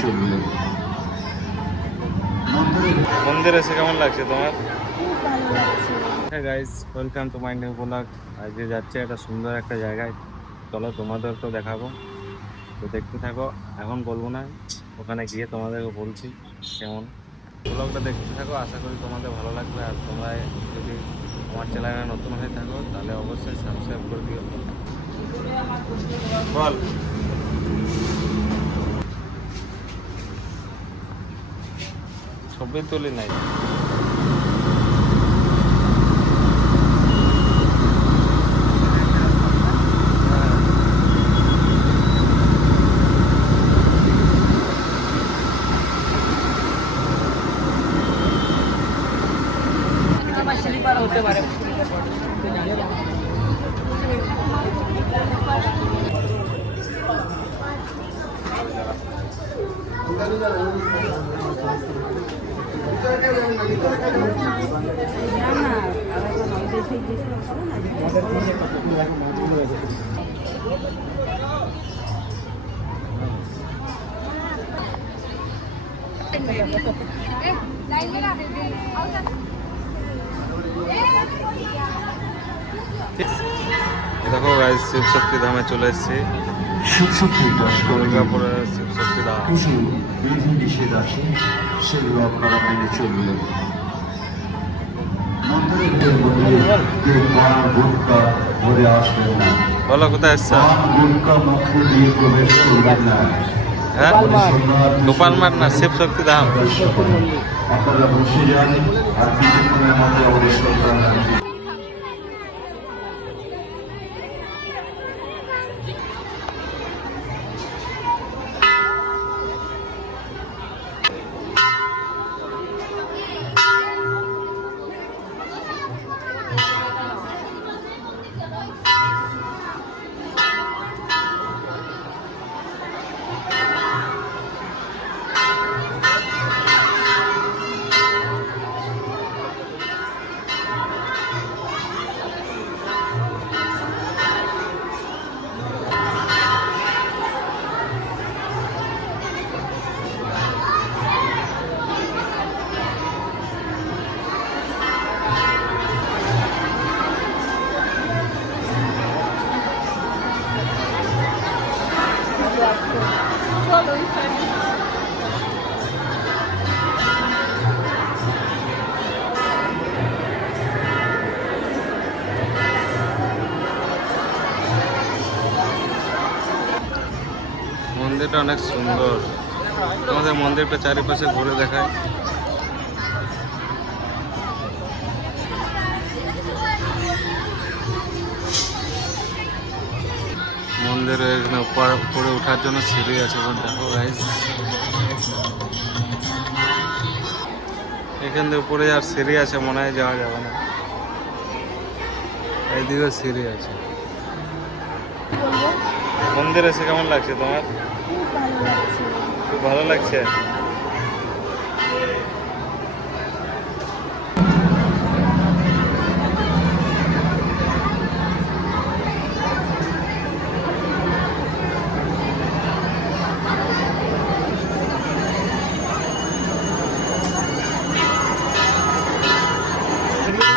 চলবে। মন্দিরে এসে কেমন লাগছে তোমার? হ্যাঁ guys, welcome to my new blog. আজকে যাচ্ছে একটা সুন্দর একটা জায়গায়, চলো তোমাদেরকেও দেখাবো। তো দেখতে থাকো, এখন বলবো না, ওখানে গিয়ে তোমাদেরকে বলছি কেমন। ব্লগটা দেখতে থাকো, আশা করি তোমাদের ভালো লাগবে। আর তোমরা যদি আমার চ্যানেলে নতুন হয়ে থাকো তাহলে অবশ্যই সাবস্ক্রাইব করে দিও। বল। ছবি তুলি নাই। হতে পারে। দেখো গাইস, শিব শক্তি ধামে চলে এসেছি। দুর্গাপুরের শিব শক্তি ধাম। কিছু বিধি নিষেধ আছে, সেগুলো আপনারা মেনে চলবেন। মন্দিরের মধ্যে কেউ পান গুটকা ভরে আসবেন না। বলো কোথায় এসছো? পান গুটকা মুখে দিয়ে প্রবেশ করবেন না। হ্যাঁ, গোপাল মাঠ না, শিব শক্তি ধাম। আপনারা বসে যান, আর কিছুক্ষণের মধ্যে আমাদের সন্তান মন্দিরটা অনেক সুন্দর। তোমাদের মন্দিরটা চারিপাশে ঘুরে দেখায়। মন্দিরে এখানে উপরে ওঠার জন্য সিঁড়ি আছে, দেখো গাইস। এখান থেকে উপরে আর সিঁড়ি আছে, মনে হয় যাওয়া যাবে না। এইদিকে সিঁড়ি আছে। মন্দিরে এসে কেমন লাগছে তোমার? খুব ভালো লাগছে।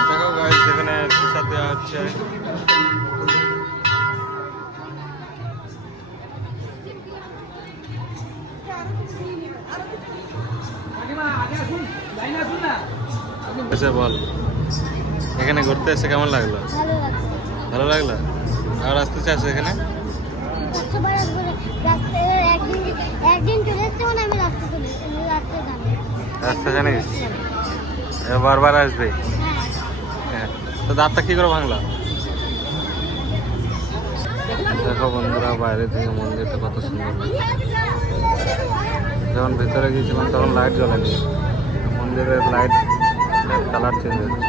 দেখো গাইস, এখানে প্রসাদ দেওয়া হচ্ছে। আচ্ছা বল, এখানে ঘুরতে এসে কেমন লাগলো? ভালো লাগলো। আর আসতে চাস এখানে? রাস্তা জানিস? বারবার আসবে। হ্যাঁ, তো দাঁতটা কি করে ভাঙলো? দেখো বন্ধুরা, বাইরে থেকে মন্দিরটা কত সুন্দর। যখন ভেতরে গিয়েছিলাম তখন লাইট জ্বলেনি, মন্দিরের লাইট কালার চেঞ্জ হচ্ছে।